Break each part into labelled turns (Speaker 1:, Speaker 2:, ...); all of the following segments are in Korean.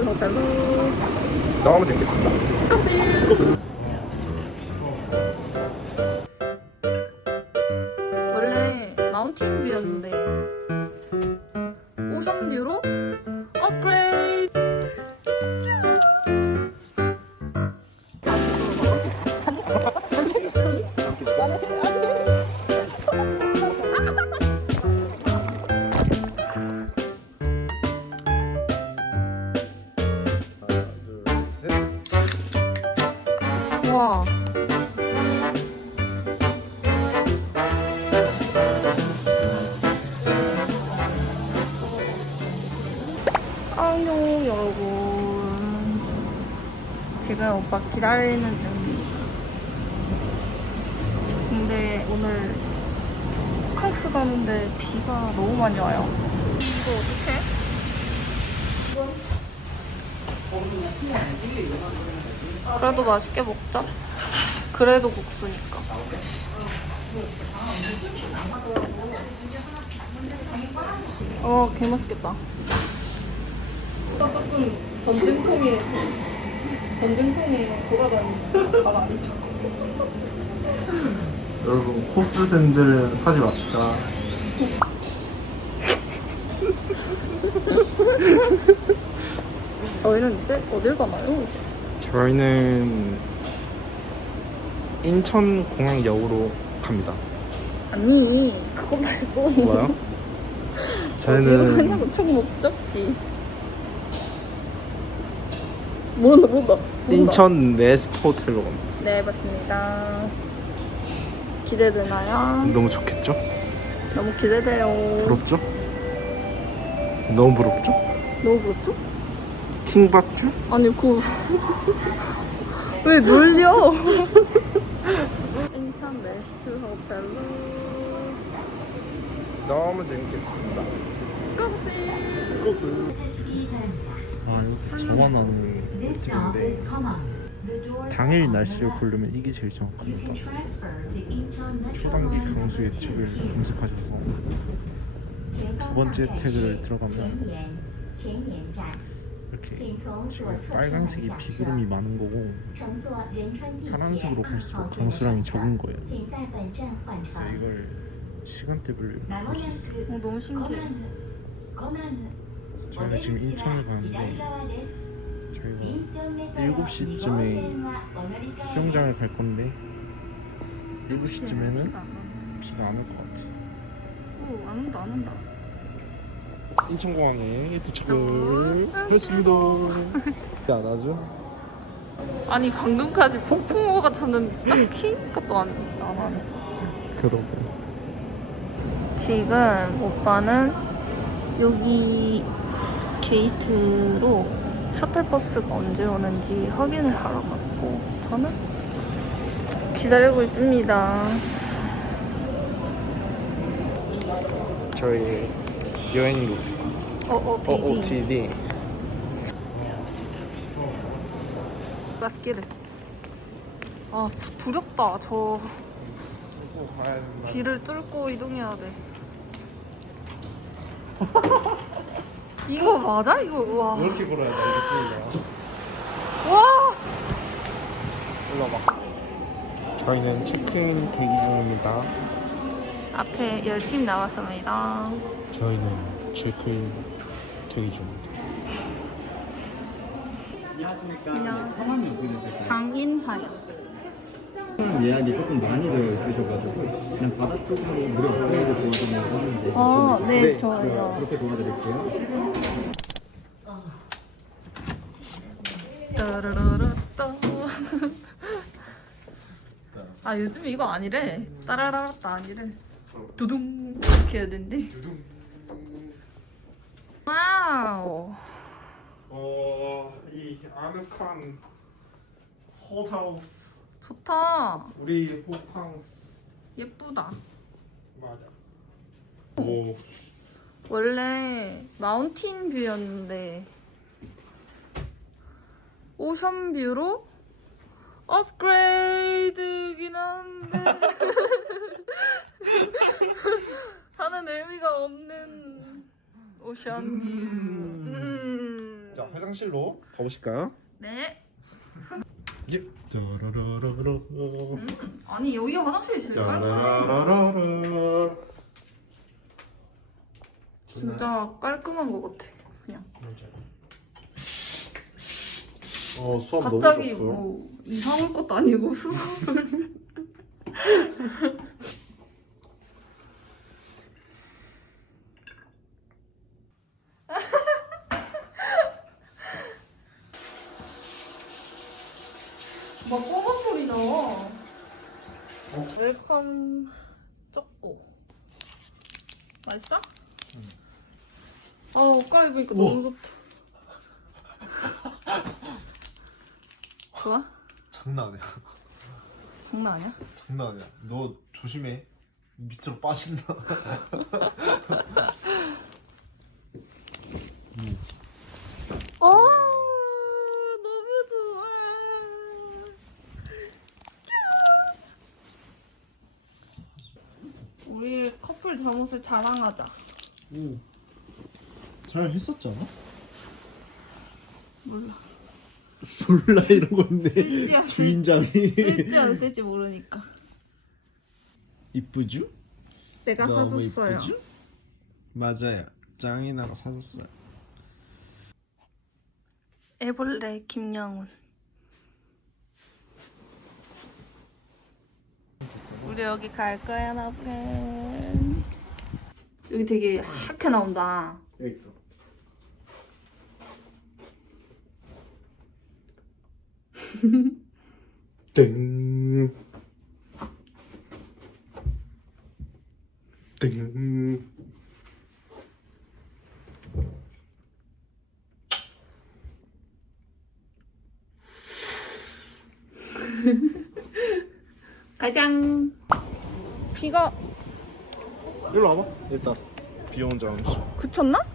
Speaker 1: 호텔로
Speaker 2: 너무 재밌겠습니다.
Speaker 1: 고생.
Speaker 2: 셋.
Speaker 1: 와. 안녕 여러분. 지금 오빠 기다리는 중입니다. 근데 오늘 호캉스 가는데 비가 너무 많이 와요. 이거 어떡해? 그래도 맛있게 먹자. 그래도 국수니까. 어, 개 맛있겠다. 조금 전쟁통에 전쟁통에 돌아다니는 밥 아니죠?
Speaker 2: 여러분 코스 샌들은 사지 맙시다.
Speaker 1: 저희는 이제 어딜 가나요?
Speaker 2: 저희는 인천 공항역으로 갑니다.
Speaker 1: 아니, 그거 말고.
Speaker 2: 뭐요? 저희는
Speaker 1: 가냐고 총 목적지. 모른다, 모른다. 모른다.
Speaker 2: 인천 웨스트 호텔로 갑니다.
Speaker 1: 네, 맞습니다. 기대되나요?
Speaker 2: 너무 좋겠죠?
Speaker 1: 너무 기대돼요.
Speaker 2: 부럽죠? 너무 부럽죠?
Speaker 1: 너무 부럽죠?
Speaker 2: 킹받죠?
Speaker 1: 아니, 그. 왜 놀려? 인천 웨스트 호텔로
Speaker 2: 너무 재밌겠습니다.
Speaker 1: 고생!
Speaker 2: 아 이렇게 정원하는 호텔인데 당일 날씨를 고르면 이게 제일 정확합니다. 초단기 강수 예측을 검색하셔서 두 번째 태그를 들어가면 이렇게 빨간색이 비구름이 많은 거고 파란색으로 갈수록 강수량이 적은 거예요. 그래서 이걸 시간대별로 볼 수 있어요.
Speaker 1: 어, 너무 신기해.
Speaker 2: 저희가 지금 인천을 가는데 저희가 7시쯤에 수영장을 갈 건데 7시쯤에는 비가 안 올 것 같아.
Speaker 1: 오, 안 온다, 안 온다.
Speaker 2: 인천공항에 도착을 했습니다. 안 하죠?
Speaker 1: 아니, 방금까지 폭풍우가 쳤는데 딱 키니까 또안 안 하네.
Speaker 2: 그러고
Speaker 1: 지금 오빠는 여기 게이트로 셔틀버스가 언제 오는지 확인을 하러 갔고 저는 기다리고 있습니다.
Speaker 2: 저희 여행룩
Speaker 1: 어어 비디.
Speaker 2: OOTD
Speaker 1: 가스키를. 아 두렵다. 저 길을 뚫고 이동해야 돼. 이거 맞아? 이거 와.
Speaker 2: 이렇게 걸어야 돼 이렇게
Speaker 1: 와.
Speaker 2: 올라봐. 저희는 체크인 대기 중입니다.
Speaker 1: 앞에 열심히 나왔습니다.
Speaker 2: 저희는 체크인 대기 중입니다.
Speaker 3: 안녕하십니까. 성함이 어떻게 되실까요?
Speaker 1: 장인화요.
Speaker 3: 예약이 조금 많이 되어 있으셔가지고 그냥 바다 쪽으로 무료 업그레이드 도와드리려고 하는데
Speaker 1: 어,
Speaker 3: 좀-
Speaker 1: 네, 좋아요.
Speaker 3: 그렇게 도와드릴게요.
Speaker 1: 따라라라따. 아 요즘 이거 아니래. 따라라라따 아니래. 두둥 이렇게 해야 된대. 와우.
Speaker 2: 어, 이 아늑한 홀하우스
Speaker 1: 좋다.
Speaker 2: 우리 호캉스
Speaker 1: 예쁘다.
Speaker 2: 맞아. 오,
Speaker 1: 원래 마운틴 뷰였는데 오션 뷰로 업그레이드긴 한데 하는 의미가 없는 오션 뷰. 음.
Speaker 2: 자 화장실로 가보실까요?
Speaker 1: 네.
Speaker 2: 예. 따라라라라.
Speaker 1: 아니 여기가 화장실이 제일 깔끔해.
Speaker 2: 따라라라라.
Speaker 1: 진짜 깔끔한 것 같아. 그냥.
Speaker 2: 어 수업 너무
Speaker 1: 갑자기
Speaker 2: 좋죠.
Speaker 1: 뭐 이상한 것도 아니고 수업을. 막 꼬박 소리다. 웰컴 쪼꼬. 맛있어? 응. 아, 옷 갈아입으니까
Speaker 2: 우와.
Speaker 1: 너무 좋다. 좋아?
Speaker 2: 장난 아니야.
Speaker 1: 장난 아니야?
Speaker 2: 장난 아니야. 너 조심해. 밑으로 빠진다. 음.
Speaker 1: 아, 너무 좋아. 우리 커플 잠옷을 자랑하자.
Speaker 2: 오. 잘 했었잖아.
Speaker 1: 몰라.
Speaker 2: 몰라 이런 건데
Speaker 1: 쓸지
Speaker 2: 주인장이
Speaker 1: 쓸지 안 쓸지 모르니까.
Speaker 2: 이쁘죠?
Speaker 1: 내가
Speaker 2: 너무
Speaker 1: 사줬어요.
Speaker 2: 이쁘죠? 맞아요. 짱이나가 사줬어요.
Speaker 1: 애벌레 김영훈. 우리 여기 갈 거야 나중에. 여기 되게 하얗게 나온다.
Speaker 2: 여기 있다. 땡. 땡.
Speaker 1: 가장. 비가
Speaker 2: 일로 와봐. 일단 비 오는 줄
Speaker 1: 그쳤나?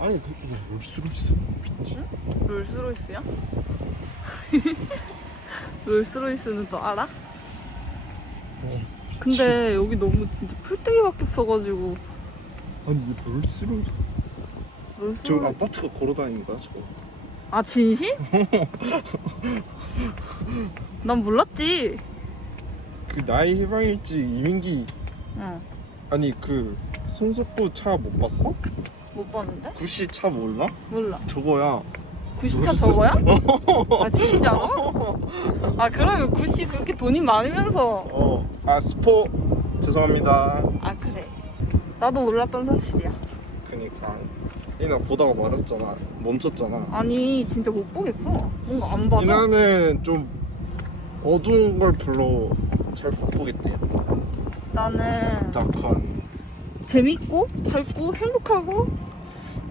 Speaker 2: 아니 그게 롤스로이스 미치.
Speaker 1: 롤스로이스야? 롤스로이스는 또 알아?
Speaker 2: 어,
Speaker 1: 근데 여기 너무 진짜 풀떼기밖에 없어가지고
Speaker 2: 아니 이거 롤스로이스. 저
Speaker 1: 롤스로이스
Speaker 2: 아파트가 걸어다니는 거야 저거.
Speaker 1: 아 진심? 난 몰랐지
Speaker 2: 그 나이 해방일지 이민기
Speaker 1: 응.
Speaker 2: 아니 그 손석구 차 못 봤어?
Speaker 1: 못 봤는데?
Speaker 2: 구씨 차 몰라?
Speaker 1: 몰라
Speaker 2: 저거야.
Speaker 1: 구시차. 저거야? 아 진짜로? 아 그러면 구시 그렇게 돈이 많으면서
Speaker 2: 어. 아 스포 죄송합니다.
Speaker 1: 아 그래 나도 몰랐던 사실이야
Speaker 2: 그니까 이나 보다가 말았잖아. 멈췄잖아.
Speaker 1: 아니 진짜 못 보겠어 뭔가 안 봐져
Speaker 2: 이나는 좀 어두운 걸 별로 잘 못 보겠대.
Speaker 1: 나는
Speaker 2: 약간
Speaker 1: 재밌고 밝고 행복하고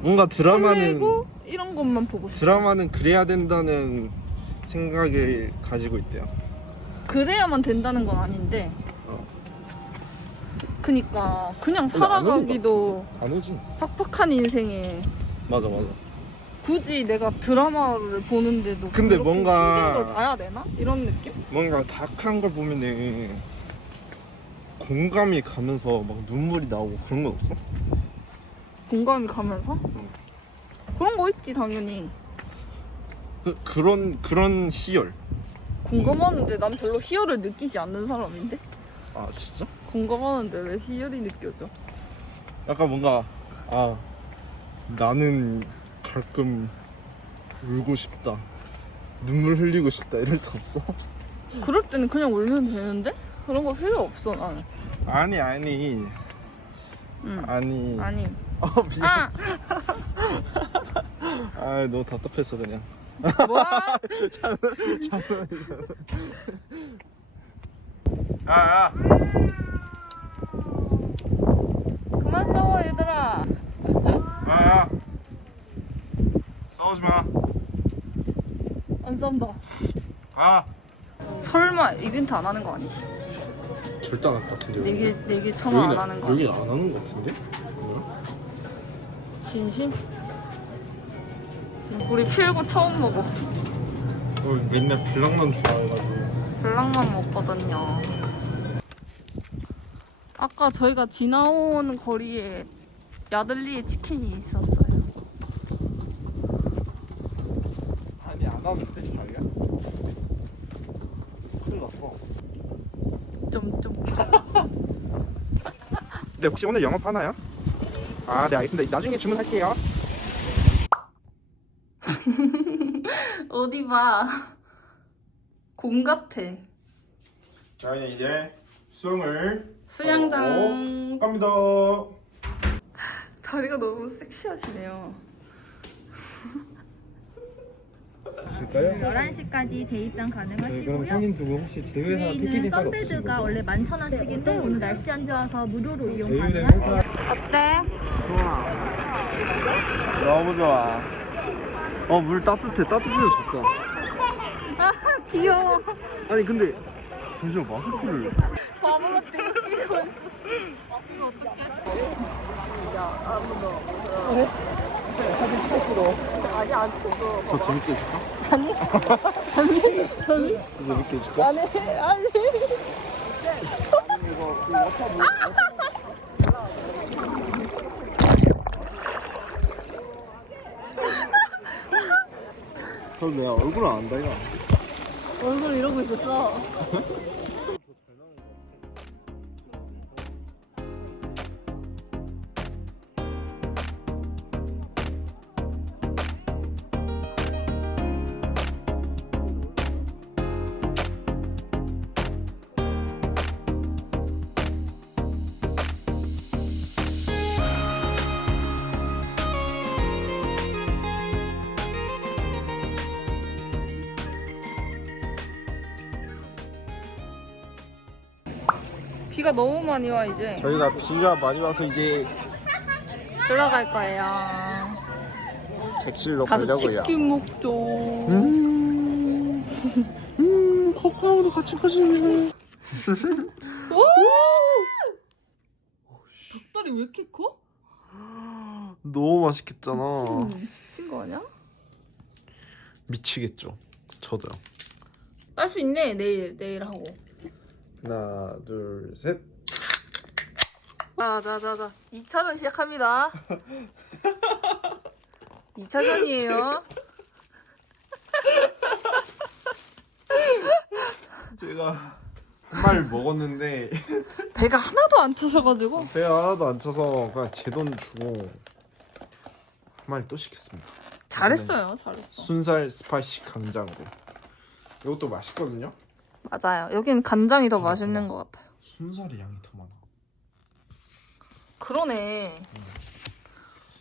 Speaker 2: 뭔가 드라마는
Speaker 1: 설레고 이런 것만 보고 싶어
Speaker 2: 드라마는 그래야 된다는 생각을 가지고 있대요.
Speaker 1: 그래야만 된다는 건 아닌데
Speaker 2: 어.
Speaker 1: 그니까 그냥
Speaker 2: 근데 안
Speaker 1: 살아가기도
Speaker 2: 안 오지?
Speaker 1: 팍팍한 인생에
Speaker 2: 맞아 맞아.
Speaker 1: 굳이 내가 드라마를 보는데도
Speaker 2: 근데
Speaker 1: 그렇게
Speaker 2: 뭔가-
Speaker 1: 힘든 걸 봐야 되나? 이런 느낌?
Speaker 2: 뭔가 다크한 걸 보면은 공감이 가면서 막 눈물이 나오고 그런 건 없어?
Speaker 1: 공감이 가면서? 그런 거 있지 당연히
Speaker 2: 그, 그런 그런 희열.
Speaker 1: 공감하는데 난 별로 희열을 느끼지 않는 사람인데
Speaker 2: 아 진짜?
Speaker 1: 공감하는데 왜 희열이 느껴져?
Speaker 2: 약간 뭔가 아 나는 가끔 울고 싶다. 눈물 흘리고 싶다 이럴 때 없어?
Speaker 1: 그럴 때는 그냥 울면 되는데? 그런 거 필요 없어 나는
Speaker 2: 아니 아니
Speaker 1: 응.
Speaker 2: 아니.
Speaker 1: 아니
Speaker 2: 아 미안.
Speaker 1: 아!
Speaker 2: 아 너무 답답했어 그냥.
Speaker 1: 뭐야?
Speaker 2: 아야.
Speaker 1: 그만 싸워 얘들아
Speaker 2: 아야. 싸우지 마.
Speaker 1: 안 싸운다
Speaker 2: 아.
Speaker 1: 설마 이벤트 안 하는 거 아니지?
Speaker 2: 절대 안 할 것 같은데.
Speaker 1: 내게 내게 처음 안 하는 거
Speaker 2: 여기? 안 하는 것 같은데? 뭐야?
Speaker 1: 진심? 우리 필구 처음 먹어
Speaker 2: 어, 맨날 블랑만 좋아해가지고.
Speaker 1: 블랑만 먹거든요 아까 저희가 지나온 거리에 야들리에 치킨이 있었어요
Speaker 2: 나는데 자기가? 큰일 났어.
Speaker 1: 점점.
Speaker 2: 네 혹시 오늘 영업하나요? 아 네 알겠습니다. 나중에 주문할게요.
Speaker 1: 어디 봐. 곰 같아.
Speaker 2: 저희는 이제 수영을
Speaker 1: 수영장.
Speaker 2: 갑니다.
Speaker 1: 다리가 너무 섹시하시네요.
Speaker 2: 줄까요?
Speaker 4: 11시까지 재입장
Speaker 3: 네, 그럼
Speaker 4: 가능하시고요.
Speaker 3: 성인 두분 혹시 제휴회사
Speaker 4: 있는
Speaker 3: PPT 따로
Speaker 4: 선베드가 원래 11,000원씩인데 오늘 날씨 안 좋아서 무료로 이용
Speaker 3: 제휴된
Speaker 4: 가능하세요.
Speaker 3: 회사
Speaker 1: 어때?
Speaker 2: 너무 좋아. 어 물 따뜻해 따뜻해서 좋다.
Speaker 1: 아 귀여워.
Speaker 2: 아니 근데 잠시만 마스크를
Speaker 1: 바보 같아. 이거 끼고 있어. 이거 어떡해? 야, 아무도. 사진 찍어. 아니, 안 찍어.
Speaker 2: 더 재밌게 해줄까?
Speaker 1: 아니, 아니, 아니.
Speaker 2: 더 재밌게 해줄까?
Speaker 1: 아니, 아니.
Speaker 2: 그래도 내가 얼굴을 안 이거.
Speaker 1: 얼굴 이러고 있었어. 비가 너무 많이 와, 이제.
Speaker 2: 저희가 비가 많이 와서 이제
Speaker 1: 들어갈 거예요.
Speaker 2: 객실로
Speaker 1: 가서
Speaker 2: 가려고요.
Speaker 1: 치킨 먹죠.
Speaker 2: 음, 음, 커피하고도 같이 가시네.
Speaker 1: 닭다리 왜 이렇게 커?
Speaker 2: 너무 맛있겠잖아.
Speaker 1: 미친, 미친 거 아니야?
Speaker 2: 미치겠죠. 저도요.
Speaker 1: 딸 수 있네, 내일, 내일 하고.
Speaker 2: 하나, 둘, 셋.
Speaker 1: 자, 자, 자, 자. 2차전 시작합니다. 2차전이에요.
Speaker 2: 제가 한 마리 먹었는데
Speaker 1: 배가 하나도 안 차셔가지고.
Speaker 2: 배 하나도 안 차서 그냥 제 돈 주고 한 마리 또 시켰습니다.
Speaker 1: 잘했어요, 잘했어.
Speaker 2: 순살 스파이시 간장으로. 이것도 맛있거든요.
Speaker 1: 맞아요. 여긴 간장이 더 맛있는 것 같아요.
Speaker 2: 순살이 양이 더 많아.
Speaker 1: 그러네.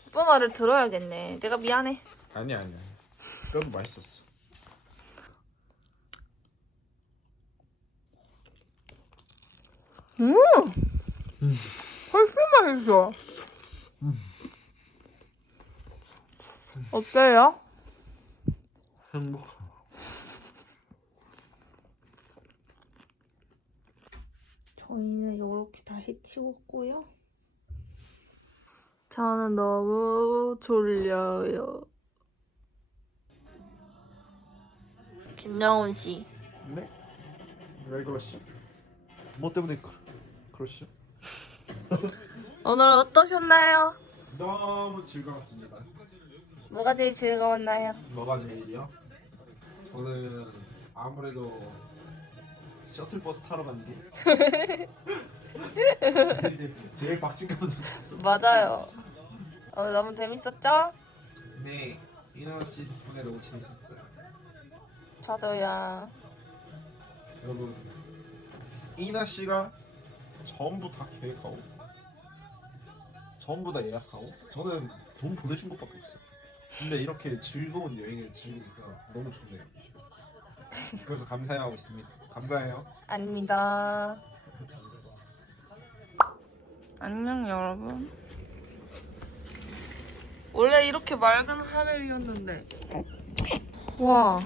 Speaker 1: 오빠 말을 들어야겠네. 내가 미안해.
Speaker 2: 아니 아니야. 뼈도 맛있었어.
Speaker 1: 음! 훨씬 맛있어. 어때요?
Speaker 2: 행복
Speaker 1: 저희는 이렇게 다 해치웠고요. 저는 너무 졸려요. 김영훈 씨.
Speaker 2: 네? 왜 그러시죠? 뭐 때문에 그, 그러시죠?
Speaker 1: 오늘 어떠셨나요?
Speaker 2: 너무 즐거웠습니다.
Speaker 1: 뭐가 제일 즐거웠나요?
Speaker 2: 뭐가 제일이요? 저는 아무래도 셔틀버스 타러 갔는데 제일, 제일 박진감을 느꼈어.
Speaker 1: 맞아요. 오늘 너무 재밌었죠?
Speaker 2: 네, 이나와 씨 덕분에 너무 재밌었어요.
Speaker 1: 저도요.
Speaker 2: 여러분, 이나 씨가 전부 다 계획하고, 전부 다 예약하고, 저는 돈 보내준 것밖에 없어요. 근데 이렇게 즐거운 여행을 즐기니까 너무 좋네요. 그래서 감사해하고 있습니다. 감사해요.
Speaker 1: 아닙니다. 안녕 여러분. 원래 이렇게 맑은 하늘이었는데. 와.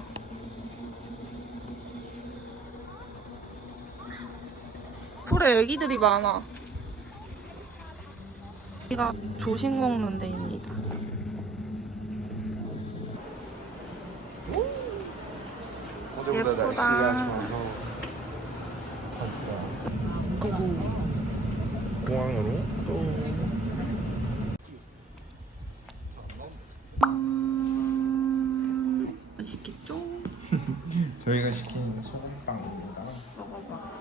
Speaker 1: 풀에 애기들이 많아. 여기가 먹는 데입니다.
Speaker 2: 어제보다
Speaker 1: 예쁘다.
Speaker 2: 끄고 공항으로 또
Speaker 1: 음, 맛있겠죠?
Speaker 2: 저희가 시킨 소금빵입니다.
Speaker 1: 먹어봐.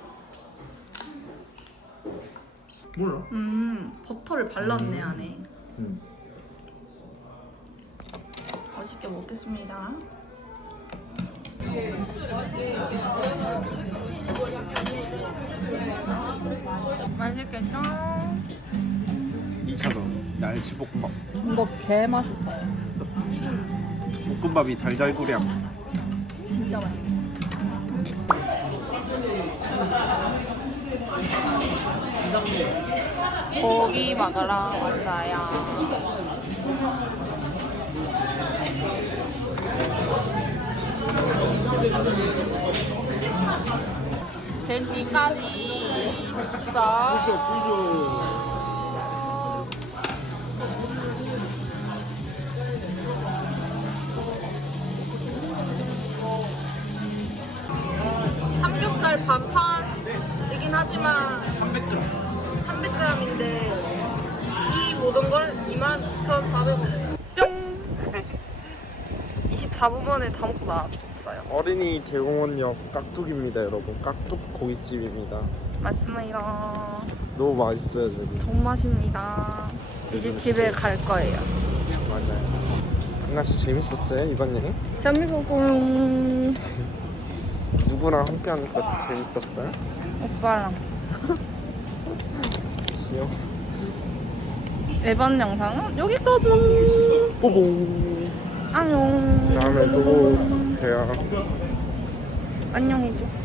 Speaker 5: 몰라.
Speaker 1: 음, 버터를 발랐네 안에.
Speaker 5: 음.
Speaker 1: 맛있게 먹겠습니다. 맛있겠죠?
Speaker 6: 2차전 날치 볶음밥.
Speaker 1: 이거 개 맛있다.
Speaker 6: 볶음밥이 달달구리함.
Speaker 1: 진짜 맛있어. 고기 먹으러 왔어요. 돼지까지. 있어. 삼겹살 반판이긴 하지만 300g 300g인데 이 모든 걸 22,400원. 뿅 24분 다 먹고 나왔어요
Speaker 2: 어린이 대공원역 깍둑입니다, 여러분. 깍둑 고깃집입니다.
Speaker 1: 맞습니다
Speaker 2: 너무 맛있어요, 저기.
Speaker 1: 돈맛입니다 이제
Speaker 2: 요즘
Speaker 1: 집에 갈 거예요
Speaker 2: 맞아요. 한나 씨 재밌었어요 이번 여행?
Speaker 1: 재밌었어요
Speaker 2: 누구랑 함께 하니까 재밌었어요?
Speaker 1: 오빠랑
Speaker 2: 귀여워.
Speaker 1: 이번 영상은 여기까지
Speaker 2: 뽀봉.
Speaker 1: 안녕
Speaker 2: 다음에 또 봬요.
Speaker 1: 안녕히죠